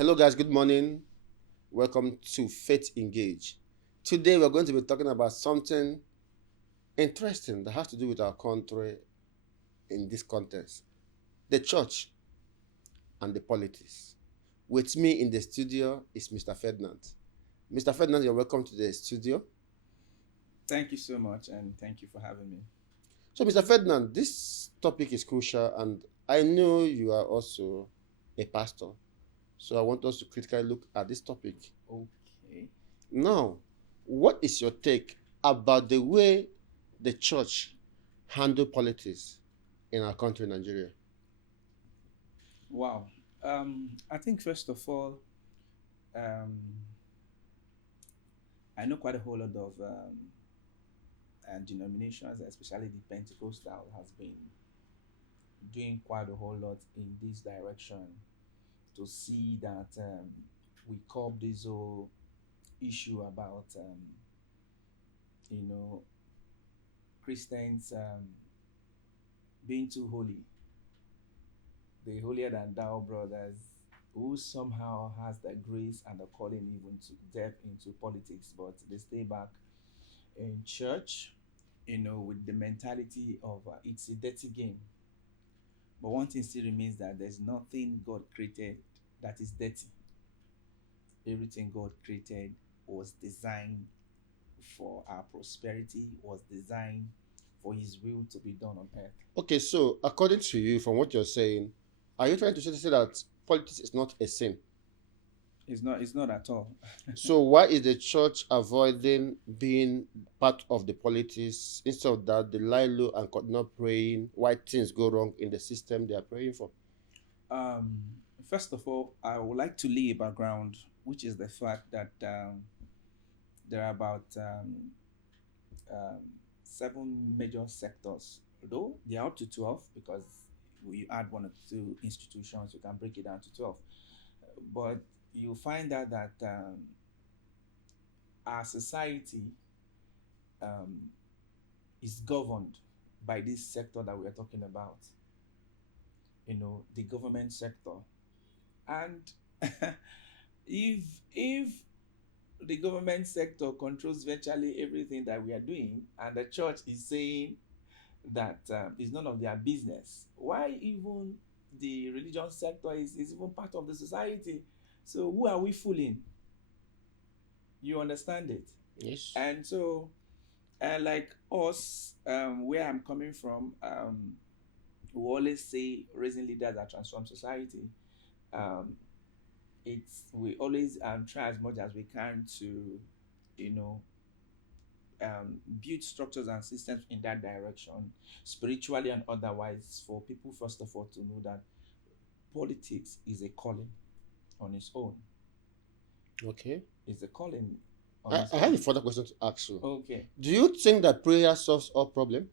Hello, guys. Good morning. Welcome to Faith Engage. Today, we're going to be talking about something interesting that has to do with our country in this context, the church and the politics. With me in the studio is Mr. Ferdinand. Mr. Ferdinand, you're welcome to the studio. Thank you so much, and thank you for having me. So, Mr. Ferdinand, this topic is crucial, and I know you are also a pastor. So, I want us to critically look at this topic. Okay. Now, what is your take about the way the church handle politics in our country, Nigeria? Wow. I think first of all, um, I know quite a whole lot of denominations, especially the Pentecostal, has been doing quite a whole lot in this direction to see that we curb this whole issue about you know Christians being too holy, the holier than thou brothers, who somehow has the grace and the calling even to depth into politics, but they stay back in church, with the mentality of it's a dirty game. But one thing still remains that there's nothing God created that is dirty. Everything God created was designed for our prosperity, was designed for His will to be done on earth. Okay, so according to you, from what you're saying, are you trying to say that politics is not a sin? It's not at all. So why is the church avoiding being part of the politics? Instead of that, they lie low and continue praying why things go wrong in the system they are praying for. Um, First of all, I would like to lay a background, which is the fact that there are about um, seven major sectors, though they are up to 12 because you add one or two institutions, you can break it down to 12. But you find out that our society um, is governed by this sector that we are talking about, the government sector. And if if the government sector controls virtually everything that we are doing, and the church is saying that is none of their business, why even the religion sector is even part of the society? So who are we fooling? You understand it? Yes. And so, like us, where I'm coming from, we always say raising leaders that transform society. Um, it's we always try as much as we can to, you know, build structures and systems in that direction, spiritually and otherwise, for people first of all to know that politics is a calling on its own. Okay. It's a calling on I, its I have a own. further question to ask you. Okay. Do you think that prayer solves all problems?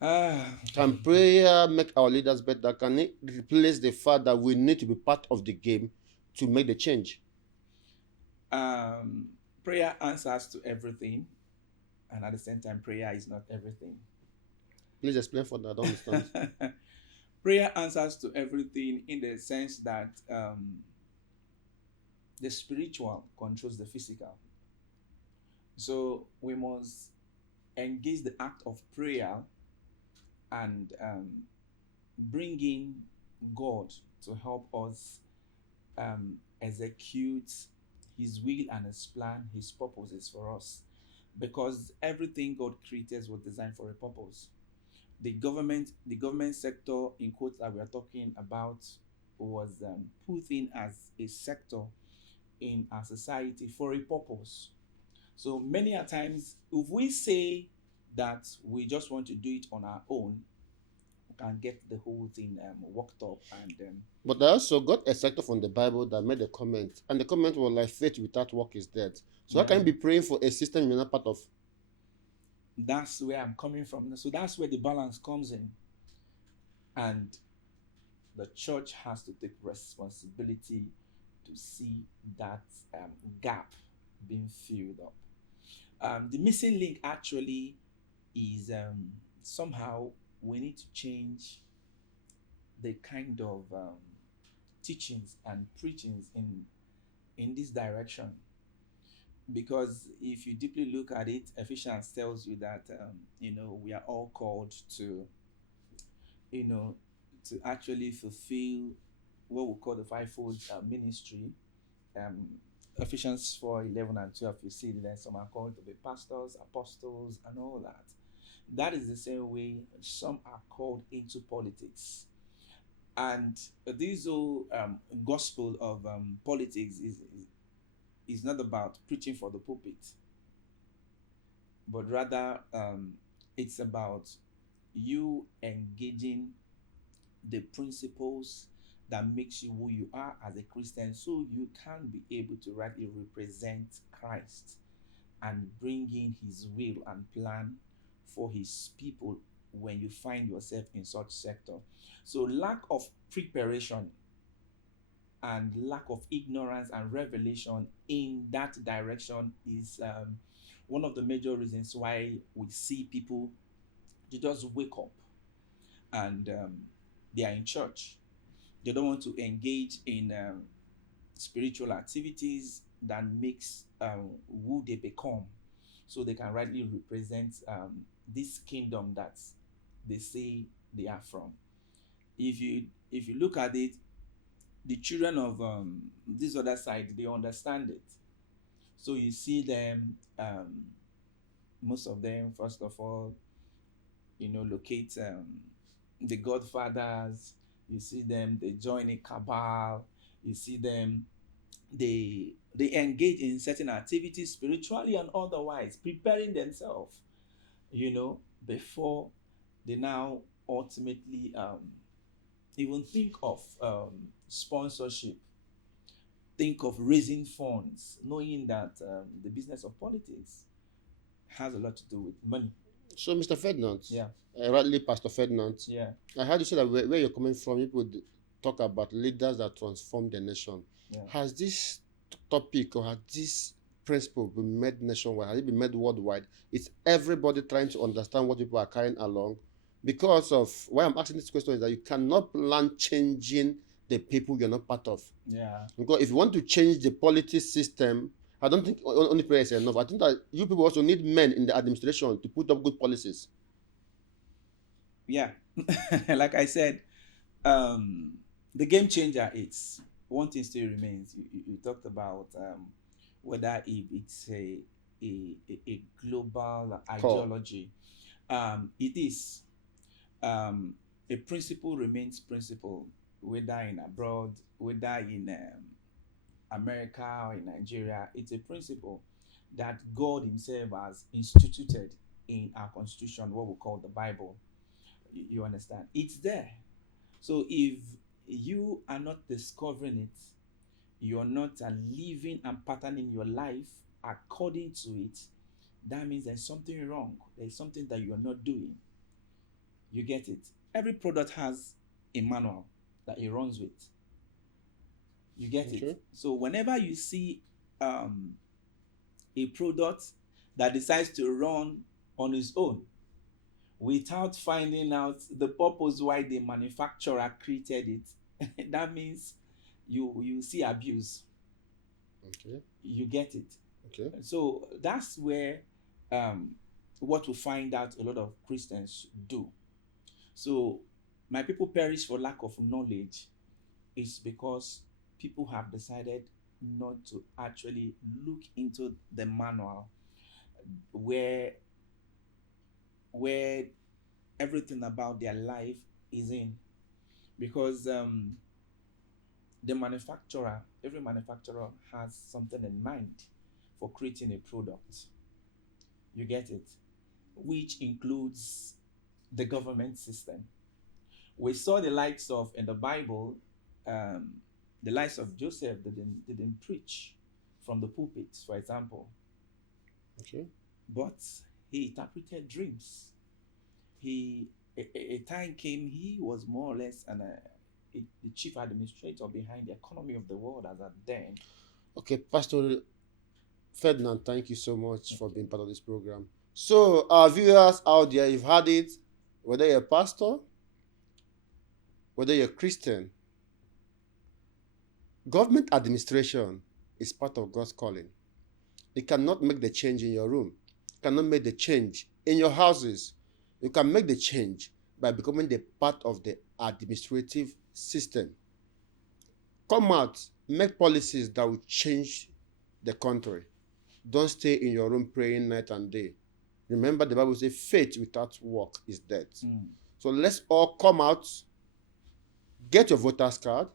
Ah, Can prayer make our leaders better? Can it replace the fact that we need to be part of the game to make the change? um, prayer answers to everything, and at the same time, prayer is not everything. Please explain further. I don't understand. Prayer answers to everything in the sense that the spiritual controls the physical. So we must engage the act of prayer and bring in God to help us execute His will and His plan, His purposes for us. Because everything God created was designed for a purpose. The government sector, in quotes, that we are talking about was put in as a sector in our society for a purpose. So many a times, if we say that we just want to do it on our own, we can get the whole thing worked up and But I also got a sector from the Bible that made a comment, and the comment was like faith without work is dead. So how yeah, can you be praying for a system you're not part of? that's where I'm coming from. So that's where the balance comes in, and the church has to take responsibility to see that gap being filled up. The missing link actually is somehow we need to change the kind of teachings and preachings in this direction. Because if you deeply look at it, Ephesians tells you that we are all called to you know to actually fulfill what we call the fivefold ministry. um Ephesians 4:11 and 12, you see that some are called to be pastors, apostles, and all that. That is the same way some are called into politics. And this whole gospel of politics is not about preaching for the pulpit, but rather it's about you engaging the principles that makes you who you are as a Christian, so you can be able to rightly represent Christ and bring in his will and plan for his people when you find yourself in such sector. So lack of preparation and lack of ignorance and revelation in that direction is one of the major reasons why we see people, they just wake up and they are in church. They don't want to engage in spiritual activities that makes who they become, so they can rightly represent this kingdom that they say they are from. If you look at it, the children of this other side, they understand it. So you see them, most of them, first of all, locate the godfathers. You see them, they join a cabal. You see them, they engage in certain activities spiritually and otherwise, preparing themselves, before they now ultimately even think of sponsorship, think of raising funds, knowing that the business of politics has a lot to do with money. So, Mr. Ferdinand, Yeah, rightly, Pastor Ferdinand, yeah, I heard you say that where you're coming from, people talk about leaders that transform the nation. yeah. Has this topic or has this principle been made nationwide? Has it been made worldwide? Is everybody trying to understand what people are carrying along? Because of why I'm asking this question is that you cannot plan changing the people you're not part of. Yeah. Because if you want to change the politics system, I don't think only prayer is enough. I think that you people also need men in the administration to put up good policies. Yeah. Like I said, um, the game changer is one thing still remains. You talked about whether if it's a global Call. ideology. It is. Um, a principle remains principle, whether in abroad, whether in America or in Nigeria. It's a principle that God Himself has instituted in our constitution, what we call the Bible. You understand? It's there. So if you are not discovering it, you're not living and patterning your life according to it, that means there's something wrong. There's something that you're not doing. You get it? Every product has a manual that it runs with. You get it? Okay. So whenever you see um, a product that decides to run on its own without finding out the purpose why the manufacturer created it, that means you see abuse. Okay. You get it? Okay. So that's where um, what we find out a lot of Christians do. So my people perish for lack of knowledge is because people have decided not to actually look into the manual where where everything about their life is in. Because the manufacturer, every manufacturer has something in mind for creating a product. You get it? Which includes the government system. We saw the likes of in the Bible, um, the likes of Joseph didn't preach from the pulpit, for example, Okay. but he interpreted dreams. He a time came he was more or less the chief administrator behind the economy of the world as at then. Okay, Pastor Ferdinand, thank you so much for Okay. being part of this program. So, our viewers out there, you've had it, whether you're a pastor, whether you're a Christian, Government administration is part of God's calling. You cannot make the change in your room. You cannot make the change in your houses. You can make the change by becoming the part of the administrative system. Come out, make policies that will change the country. Don't stay in your room praying night and day. Remember, the Bible says faith without work is dead. So let's all come out, get your voter's card.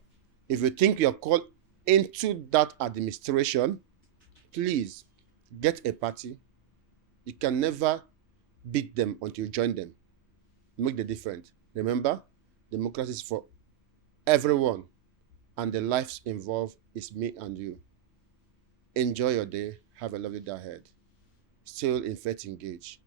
If you think you're called into that administration, please get a party. You can never beat them until you join them. Make the difference. Remember, democracy is for everyone, and the lives involved is me and you. Enjoy your day. Have a lovely day ahead. Still in Faith Engage.